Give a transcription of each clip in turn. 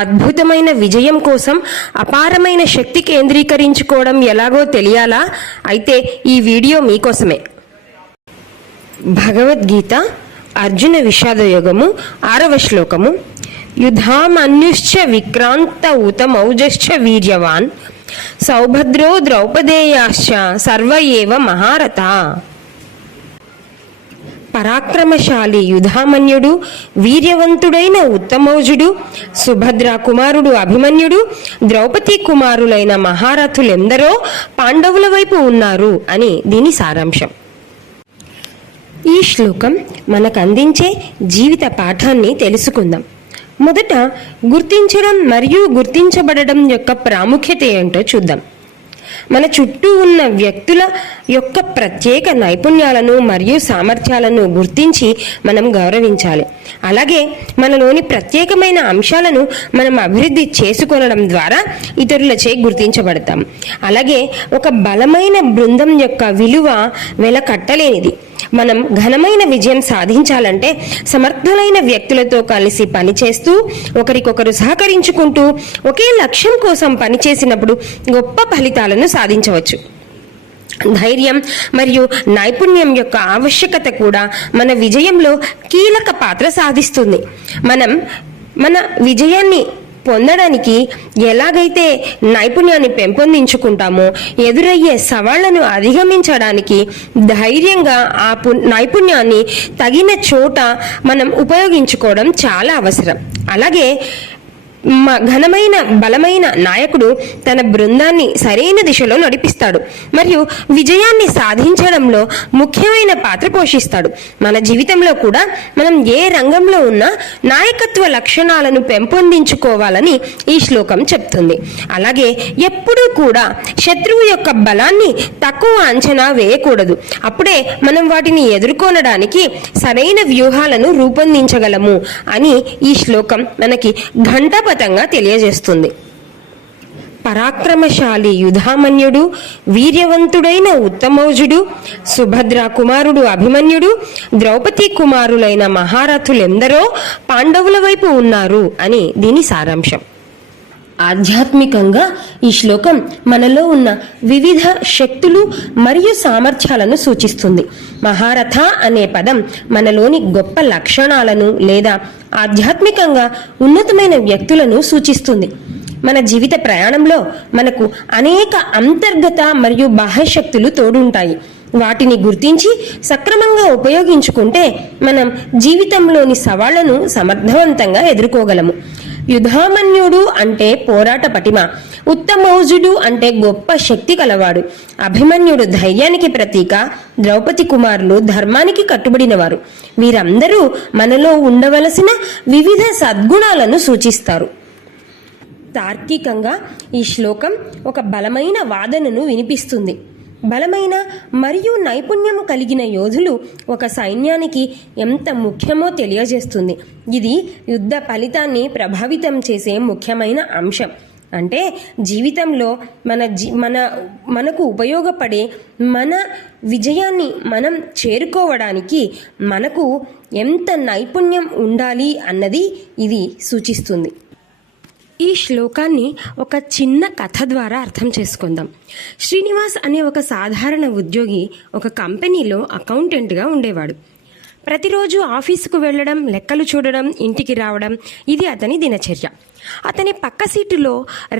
అద్భుతమైన విజయం కోసం అపారమైన శక్తి కేంద్రీకరించుకోవడం ఎలాగో తెలియాలా? అయితే ఈ వీడియో మీకోసమే. భగవద్గీత అర్జున విషాదయోగము 6వ శ్లోకము. యుధామన్యుశ్చ విక్రాంత ఉతమౌజశ్చ వీర్యవాన్ సౌభద్రో ద్రౌపదేయాశ్చ సర్వ ఏవ మహారథ. పరాక్రమశాలి యుధామన్యుడు, వీర్యవంతుడైన ఉత్తమౌజుడు, సుభద్ర కుమారుడు అభిమన్యుడు, ద్రౌపది కుమారులైన మహారథులెందరో పాండవుల వైపు ఉన్నారు అని దీని సారాంశం. ఈ శ్లోకం మనకు అందించే జీవిత పాఠాన్ని తెలుసుకుందాం. మొదట గుర్తించడం మరియు గుర్తించబడడం యొక్క ప్రాముఖ్యత ఏంటో చూద్దాం. మన చుట్టూ ఉన్న వ్యక్తుల యొక్క ప్రత్యేక నైపుణ్యాలను మరియు సామర్థ్యాలను గుర్తించి మనం గౌరవించాలి. అలాగే మనలోని ప్రత్యేకమైన అంశాలను మనం అభివృద్ధి చేసుకొనడం ద్వారా ఇతరులచే గుర్తించబడతాం. అలాగే ఒక బలమైన బృందం యొక్క విలువ వెలకట్టలేనిది. మనం ఘనమైన విజయం సాధించాలంటే సమర్థులైన వ్యక్తులతో కలిసి పనిచేస్తూ ఒకరికొకరు సహకరించుకుంటూ ఒకే లక్ష్యం కోసం పనిచేసినప్పుడు గొప్ప ఫలితాలను సాధించవచ్చు. ధైర్యం మరియు నైపుణ్యం యొక్క ఆవశ్యకత కూడా మన విజయంలో కీలక పాత్ర సాధిస్తుంది. మనం మన విజయాన్ని పొందడానికి ఎలాగైతే నైపుణ్యాన్ని పెంపొందించుకుంటామో, ఎదురయ్యే సవాళ్లను అధిగమించడానికి ధైర్యంగా ఆ నైపుణ్యాన్ని తగిన చోట మనం ఉపయోగించుకోవడం చాలా అవసరం. అలాగే ఘనమైన బలమైన నాయకుడు తన బృందాన్ని సరైన దిశలో నడిపిస్తాడు మరియు విజయాన్ని సాధించడంలో ముఖ్యమైన పాత్ర పోషిస్తాడు. మన జీవితంలో కూడా మనం ఏ రంగంలో ఉన్నా నాయకత్వ లక్షణాలను పెంపొందించుకోవాలని ఈ శ్లోకం చెప్తుంది. అలాగే ఎప్పుడూ కూడా శత్రువు యొక్క బలాన్ని తక్కువ అంచనా వేయకూడదు. అప్పుడే మనం వాటిని ఎదుర్కొనడానికి సరైన వ్యూహాలను రూపొందించగలము అని ఈ శ్లోకం మనకి ఘంటాపథంగా తెలియజేస్తుంది. పరాక్రమశాలి యుధామన్యుడు, వీర్యవంతుడైన ఉత్తమౌజుడు, సుభద్ర కుమారుడు అభిమన్యుడు, ద్రౌపది కుమారులైన మహారథులెందరో పాండవుల వైపు ఉన్నారు అని దీని సారాంశం. ఆధ్యాత్మికంగా ఈ శ్లోకం మనలో ఉన్న వివిధ శక్తులు మరియు సామర్థ్యాలను సూచిస్తుంది. మహారథ అనే పదం మనలోని గొప్ప లక్షణాలను లేదా ఆధ్యాత్మికంగా ఉన్నతమైన వ్యక్తులను సూచిస్తుంది. మన జీవిత ప్రయాణంలో మనకు అనేక అంతర్గత మరియు బాహ్య శక్తులు తోడుంటాయి. వాటిని గుర్తించి సక్రమంగా ఉపయోగించుకుంటే మనం జీవితంలోని సవాళ్లను సమర్థవంతంగా ఎదుర్కోగలము. యుధామన్యుడు అంటే పోరాట పటిమ, ఉత్తమౌజుడు అంటే గొప్ప శక్తి కలవాడు, అభిమన్యుడు ధైర్యానికి ప్రతీక, ద్రౌపది కుమారులు ధర్మానికి కట్టుబడినవారు. వీరందరూ మనలో ఉండవలసిన వివిధ సద్గుణాలను సూచిస్తారు. తార్కికంగా ఈ శ్లోకం ఒక బలమైన వాదనను వినిపిస్తుంది. బలమైన మరియు నైపుణ్యం కలిగిన యోధులు ఒక సైన్యానికి ఎంత ముఖ్యమో తెలియజేస్తుంది. ఇది యుద్ధ ఫలితాన్ని ప్రభావితం చేసే ముఖ్యమైన అంశం. అంటే జీవితంలో మనకు ఉపయోగపడే మన విజయాన్ని మనం చేరుకోవడానికి మనకు ఎంత నైపుణ్యం ఉండాలి అన్నది ఇది సూచిస్తుంది. ఈ శ్లోకాన్ని ఒక చిన్న కథ ద్వారా అర్థం చేసుకుందాం. శ్రీనివాస్ అనే ఒక సాధారణ ఉద్యోగి ఒక కంపెనీలో అకౌంటెంట్గా ఉండేవాడు. ప్రతిరోజు ఆఫీసుకు వెళ్ళడం, లెక్కలు చూడడం, ఇంటికి రావడం ఇది అతని దినచర్య. అతని పక్క సీటులో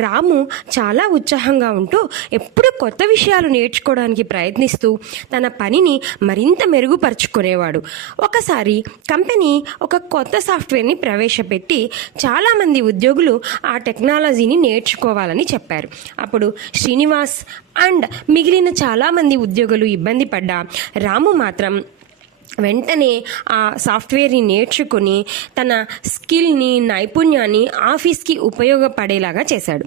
రాము చాలా ఉత్సాహంగా ఉంటూ ఎప్పుడూ కొత్త విషయాలు నేర్చుకోవడానికి ప్రయత్నిస్తూ తన పనిని మరింత మెరుగుపరుచుకునేవాడు. ఒకసారి కంపెనీ ఒక కొత్త సాఫ్ట్వేర్ని ప్రవేశపెట్టి చాలామంది ఉద్యోగులు ఆ టెక్నాలజీని నేర్చుకోవాలని చెప్పారు. అప్పుడు శ్రీనివాస్ అండ్ మిగిలిన చాలామంది ఉద్యోగులు ఇబ్బంది పడ్డా రాము మాత్రం వెంటనే ఆ సాఫ్ట్వేర్ని నేర్చుకుని తన స్కిల్ని, నైపుణ్యాన్ని ఆఫీస్కి ఉపయోగపడేలాగా చేశాడు.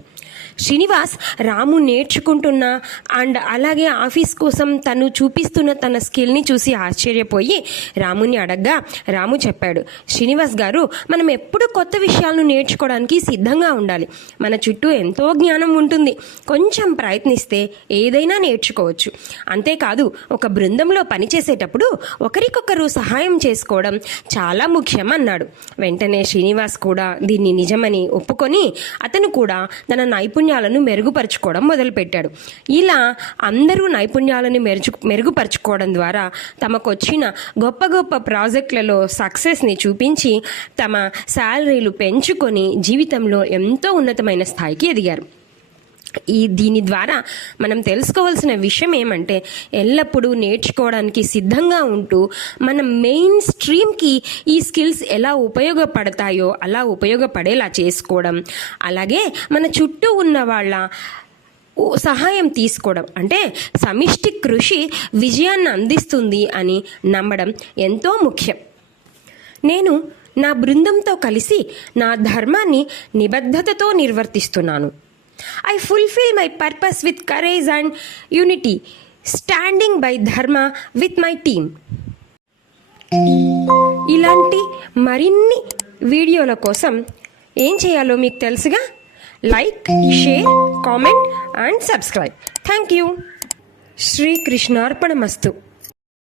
శ్రీనివాస్ రాము నేర్చుకుంటున్న అండ్ అలాగే ఆఫీస్ కోసం తను చూపిస్తున్న తన స్కిల్ని చూసి ఆశ్చర్యపోయి రాముని అడగ్గా రాము చెప్పాడు, శ్రీనివాస్ గారు, మనం ఎప్పుడు కొత్త విషయాలను నేర్చుకోవడానికి సిద్ధంగా ఉండాలి. మన చుట్టూ ఎంతో జ్ఞానం ఉంటుంది. కొంచెం ప్రయత్నిస్తే ఏదైనా నేర్చుకోవచ్చు. అంతేకాదు, ఒక బృందంలో పనిచేసేటప్పుడు ఒకరికొకరు సహాయం చేసుకోవడం చాలా ముఖ్యం అన్నాడు. వెంటనే శ్రీనివాస్ కూడా దీన్ని నిజమని ఒప్పుకొని అతను కూడా తన నైపుణ్యాలను మెరుగుపరుచుకోవడం మొదలుపెట్టాడు. ఇలా అందరూ నైపుణ్యాలను మెరుగుపరుచుకోవడం ద్వారా తమకొచ్చిన గొప్ప గొప్ప ప్రాజెక్టులలో సక్సెస్ని చూపించి తమ శాలరీలు పెంచుకొని జీవితంలో ఎంతో ఉన్నతమైన స్థాయికి ఎదిగారు. దీని ద్వారా మనం తెలుసుకోవాల్సిన విషయం ఏమంటే, ఎల్లప్పుడూ నేర్చుకోవడానికి సిద్ధంగా ఉంటూ మన మెయిన్ స్ట్రీమ్కి ఈ స్కిల్స్ ఎలా ఉపయోగపడతాయో అలా ఉపయోగపడేలా చేసుకోవడం, అలాగే మన చుట్టూ ఉన్న వాళ్ళ సహాయం తీసుకోవడం, అంటే సమిష్టి కృషి విజయాన్ని అందిస్తుంది అని నమ్మడం ఎంతో ముఖ్యం. నేను నా బృందంతో కలిసి నా ధర్మాన్ని నిబద్ధతతో నిర్వర్తిస్తున్నాను. I fulfill my purpose with courage and unity, standing by dharma with my team. ఇలాంటి మరిన్ని వీడియోల కోసం ఏం చేయాలో మీకు తెలుసుగా. Like, share, comment and subscribe. Thank you. శ్రీకృష్ణార్పణమస్తు.